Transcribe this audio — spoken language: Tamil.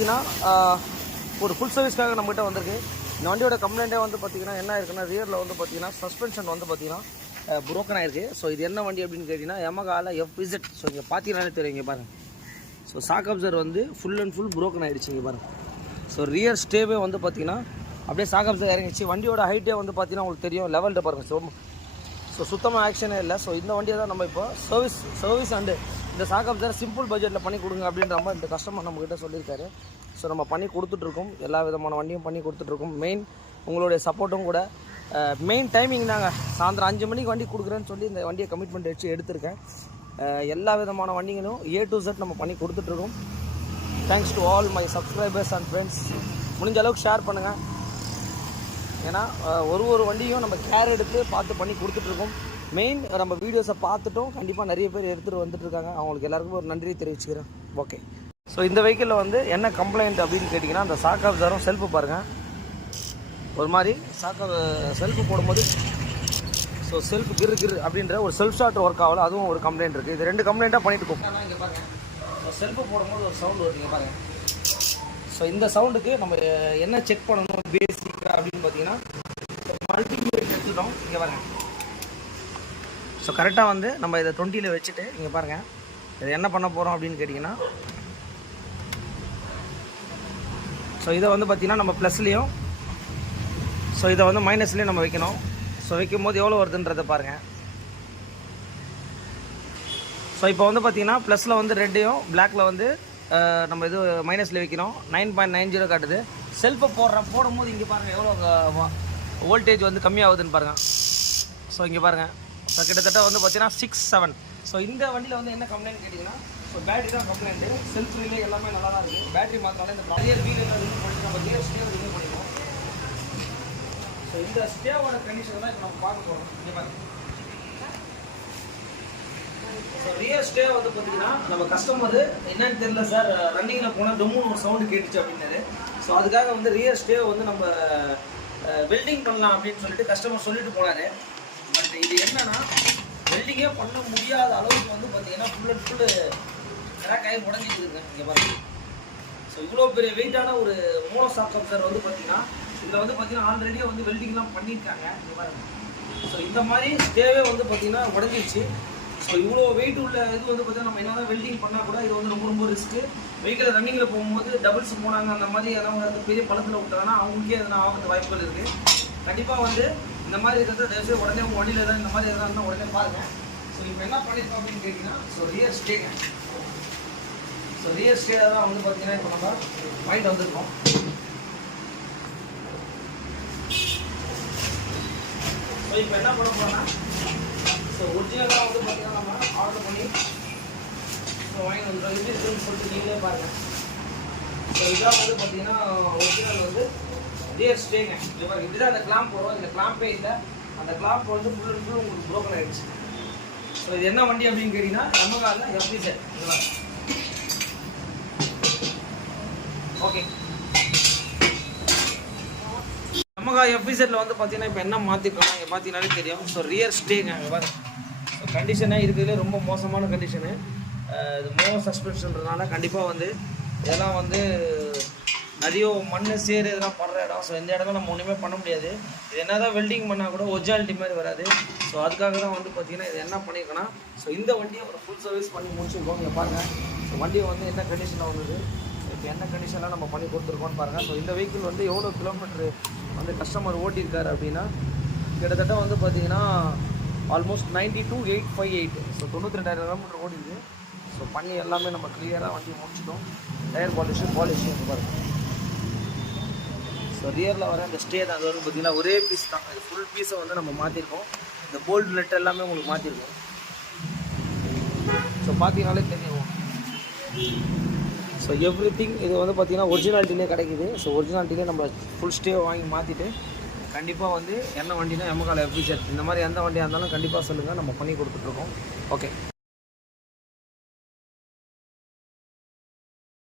பார்த்தீங்கன்னா ஒரு ஃபுல் சர்வீஸ்க்காக நம்மகிட்ட வந்திருக்கு. இந்த வண்டியோட கம்ப்ளைண்ட்டே வந்து பார்த்தீங்கன்னா என்ன இருக்குன்னா, ரியரில் வந்து பார்த்தீங்கன்னா சஸ்பென்ஷன் வந்து பார்த்தீங்கன்னா புரோக்கன் ஆயிருக்கு. ஸோ இது என்ன வண்டி அப்படின்னு கேட்டிங்கன்னா Yamaha FZ. ஸோ இங்கே பார்த்தீங்கன்னாலே தெரியும், இங்கே பாருங்கள். ஸோ சாக் அப்சர் வந்து ஃபுல் அண்ட் ஃபுல் புரோக்கன் ஆகிடுச்சு, இங்கே பாருங்கள். ஸோ ரியர் ஸ்டேவே வந்து பார்த்தீங்கன்னா அப்படியே சாக் அப்சர் இறங்கிச்சு. வண்டியோட ஹைட்டே வந்து பார்த்தீங்கன்னா உங்களுக்கு தெரியும், லெவல்ட்டு பாருங்கள். ஸோ சுத்தமாக ஆக்ஷனே இல்லை. ஸோ இந்த வண்டியை தான் நம்ம இப்போ சர்வீஸ் அண்டு இந்த சாக் அப்சர் சிம்பிள் பட்ஜெட்டில் பண்ணி கொடுங்க அப்படின்ற மாதிரி இந்த கஸ்டமர் நம்மக்கிட்ட சொல்லியிருக்காரு. ஸோ நம்ம பண்ணி கொடுத்துட்ருக்கோம், எல்லா விதமான வண்டியும் பண்ணி கொடுத்துட்ருக்கோம். மெயின் உங்களுடைய சப்போர்ட்டும் கூட. மெயின் டைமிங் தாங்க, சாயந்தரம் 5 மணிக்கு வண்டி கொடுக்குறேன்னு சொல்லி இந்த வண்டியை கமிட்மெண்ட் வச்சு எடுத்திருக்கேன். எல்லா விதமான வண்டிகளும் A to Z நம்ம பண்ணி கொடுத்துட்ருக்கோம். Thanks to all my subscribers and friends. முடிஞ்ச அளவுக்கு ஷேர் பண்ணுங்கள். ஏன்னா ஒரு வண்டியும் நம்ம கேர் எடுத்து பார்த்து பண்ணி கொடுத்துட்ருக்கோம். மெயின் நம்ம வீடியோஸை பார்த்துட்டும் கண்டிப்பாக நிறைய பேர் எடுத்துகிட்டு வந்துட்டுருக்காங்க. அவங்களுக்கு எல்லாருக்கும் ஒரு நன்றி தெரிவிச்சுக்கிறேன். ஓகே. ஸோ இந்த வெஹிக்கிளில் வந்து என்ன கம்ப்ளைண்ட் அப்படின்னு கேட்டிங்கன்னா, அந்த சாக் அப்சரும் செல்ஃபு பாருங்கள், ஒரு மாதிரி செல்ஃபு போடும்போது ஸோ செல்ஃப் கிரு அப்படின்ற ஒரு செல்ஃப் ஸ்டார்ட் ஒர்க் ஆகல, அதுவும் ஒரு கம்ப்ளைண்ட் இருக்குது. இது 2 கம்ப்ளைண்ட்டாக பண்ணிட்டு இருக்கோம். இங்கே பாருங்கள், ஸோ செல்ஃபு போடும்போது ஒரு சவுண்டு வருதுங்க பாருங்கள். ஸோ இந்த சவுண்டுக்கு நம்ம என்ன செக் பண்ணணும் பேசிக்காக அப்படின்னு பார்த்தீங்கன்னா, மல்டிமீட்டர் எடுத்துட்டோம். இங்கே பாருங்கள். ஸோ கரெக்டாக வந்து நம்ம இதை 20ல் வச்சுட்டு இங்கே பாருங்கள், இது என்ன பண்ண போகிறோம் அப்படின்னு கேட்டிங்கன்னா, ஸோ இதை வந்து பார்த்திங்கன்னா நம்ம ப்ளஸ்லேயும் ஸோ இதை வந்து மைனஸ்லேயும் நம்ம வைக்கணும். ஸோ வைக்கும் போது எவ்வளோ வருதுன்றதை பாருங்கள். ஸோ இப்போ வந்து பார்த்திங்கன்னா ப்ளஸில் வந்து ரெட்டையும் பிளாக்கில் வந்து நம்ம இது மைனஸில் வைக்கணும். 9.90 காட்டுது. செல்ஃபை போடும்போது இங்கே பாருங்கள் எவ்வளோ வோல்டேஜ் வந்து கம்மியாகுதுன்னு பாருங்கள். ஸோ இங்கே பாருங்கள், ஸோ கிட்டத்தட்ட வந்து பார்த்தீங்கன்னா 6-7. ஸோ இந்த வண்டியில் வந்து என்ன கம்ப்ளைண்ட் கேட்டிங்கன்னா, ஸோ பேட்டரி தான் கம்ப்ளைண்ட்டு. செல்ஃப் ரிலே எல்லாமே நல்லா தான் இருக்குது. பேட்டரி மாத்தினால இந்த ரியர் வீல் எல்லாம் ரிமூவ் பண்ணிட்டு நம்ம ரியர் ஸ்டே ரிமூவ் பண்ணிடுவோம். ஸோ இந்த ஸ்டேவோட கண்டிஷன் தான் இப்போ நம்ம பார்க்க போகிறோம். இங்கே பாருங்கள். ஸோ ரியர் ஸ்டே வந்து பார்த்தீங்கன்னா நம்ம கஸ்டமர் என்னன்னு தெரியல சார், ரன்னிங்கில் போனால் டொம்முன்னு ஒரு சவுண்டு கேட்டுச்சு அப்படின்னாரு. ஸோ அதுக்காக வந்து ரியர் ஸ்டே வந்து நம்ம வெல்டிங் பண்ணலாம் அப்படின்னு சொல்லிட்டு கஸ்டமர் சொல்லிட்டு போனார். பட் இது என்னன்னா, வெல்டிங்கே பண்ண முடியாத அளவுக்கு வந்து பார்த்தீங்கன்னா ஃபுல் அண்ட் ஃபுல்லு கிராக் ஆகி உடஞ்சிட்டு இருக்குங்க. இங்கே பாருங்கள். ஸோ இவ்வளோ பெரிய வெயிட்டான ஒரு மோனோ சாக் அப்சர் வந்து பார்த்தீங்கன்னா, இதில் வந்து பார்த்தீங்கன்னா ஆல்ரெடியே வந்து வெல்டிங்லாம் பண்ணியிருக்காங்க. இங்கே பாருங்கள். ஸோ இந்த மாதிரி ஸ்டேவே வந்து பார்த்தீங்கன்னா உடஞ்சிருச்சு. ஸோ இவ்வளோ வெயிட் உள்ள இது வந்து பார்த்தீங்கன்னா நம்ம என்ன தான் வெல்டிங் பண்ணால் கூட இது வந்து ரொம்ப ரிஸ்க்கு. வெஹிக்கிள் ரன்னிங்கில் போகும்போது டபுள்ஸ் போனாங்க, அந்த மாதிரி எதனா வந்து பெரிய பழத்தில் விட்டாங்கன்னா அவங்களுக்கே எதனா ஆபத்து வாய்ப்புகள் இருக்குது. கண்டிப்பாக வந்து இந்த மாதிரி இருக்கிறத தயவுசெய்து உடனே உங்கள் வண்டியில் தான் இந்த மாதிரி எதாவது இருந்தால் உடனே பாருங்கள். ஸோ இப்போ என்ன பண்ணியிருக்கோம் அப்படின்னு கேட்டிங்கன்னா, ஸோ ரியர் ஸ்டேங்க. ஸோ ரியர் ஸ்டே தான் வந்து பார்த்தீங்கன்னா இப்போ நம்ம வாங்கிட்டு வந்திருக்கோம். ஸோ இப்போ என்ன பண்ண போகிறோம்னா, ஸோ ஒரிஜினலாக வந்து பார்த்தீங்கன்னா நம்ம ஆர்டர் பண்ணி ஸோ வாங்கி வந்துடுறோம். இது இருக்குன்னு சொல்லிட்டு நீங்களே பாருங்கள். ஸோ இதான் வந்து பார்த்தீங்கன்னா ஒரிஜினல் வந்து ரியர் ஸ்டேங்க. இதுதான் அந்த கிளாம்ப் வரும். இந்த கிளாம்பே இல்லை, அந்த கிளாம்ப் வந்து ஃபுல் அண்ட் ஃபுல் உங்களுக்கு ப்ரோக்கன் ஆகிடுச்சு. ஸோ இது என்ன வண்டி அப்படின்னு கேட்டிங்கன்னா Yamaha FZ. ஓகே. Yamaha FZல வந்து பார்த்தீங்கன்னா இப்போ என்ன மாற்றிருக்கோம் இங்கே பார்த்தீங்கன்னாலே தெரியும். ஸோ ரியர் ஸ்டேங்க. ஸோ கண்டிஷனே இருக்கிறதுலே ரொம்ப மோசமான கண்டிஷனு. இது மோனோ சஸ்பென்ஷன்றதுனால கண்டிப்பாக வந்து இதெல்லாம் வந்து நிறைய மண் சேரு இதெல்லாம் படுற இடம். ஸோ இந்த இடத்துல நம்ம ஒன்றுமே பண்ண முடியாது. இது என்ன தான் வெல்டிங் பண்ணால் கூட ஒரிஜினாலிட்டி மாதிரி வராது. ஸோ அதுக்காக தான் வந்து பார்த்திங்கன்னா இது என்ன பண்ணியிருக்கோன்னா, ஸோ இந்த வண்டியை ஒரு ஃபுல் சர்வீஸ் பண்ணி முடிச்சிருக்கோம். இங்கே பாருங்கள். ஸோ வண்டியை வந்து என்ன கண்டிஷனில் வந்தது, இப்போ என்ன கண்டிஷன்லாம் நம்ம பண்ணி கொடுத்துருக்கோன்னு பாருங்கள். ஸோ இந்த வெஹிக்கிள் வந்து எவ்வளோ கிலோமீட்ரு வந்து கஸ்டமர் ஓட்டியிருக்காரு அப்படின்னா, கிட்டத்தட்ட வந்து பார்த்திங்கன்னா ஆல்மோஸ்ட் 92,858. ஸோ 92,000 கிலோமீட்டர் ஓடிடுது. ஸோ பண்ணி எல்லாமே நம்ம கிளியராக வண்டி முடிச்சிட்டோம். டயர் பாலிஷு பாருங்கள். ஸோ ரியரில் வர அந்த ஸ்டே தான், அது வந்து பார்த்திங்கன்னா ஒரே பீஸ் தான். இது ஃபுல் பீஸை வந்து நம்ம மாற்றிருக்கோம். இந்த போல்ட் நெட் எல்லாமே உங்களுக்கு மாற்றிருக்கோம். ஸோ பார்த்தீங்கனாலே தெரியும். ஸோ எவ்ரிதிங் இது வந்து பார்த்திங்கன்னா ஒரிஜினாலிட்டிலே கிடைக்குது. ஸோ ஒரிஜினாலிட்டிலே நம்ம ஃபுல் ஸ்டே வாங்கி மாற்றிட்டு கண்டிப்பாக வந்து என்ன வண்டினா Yamaha FZ இந்த மாதிரி எந்த வண்டியாக இருந்தாலும் கண்டிப்பாக சொல்லுங்கள், நம்ம பண்ணி கொடுத்துட்ருக்கோம். ஓகே.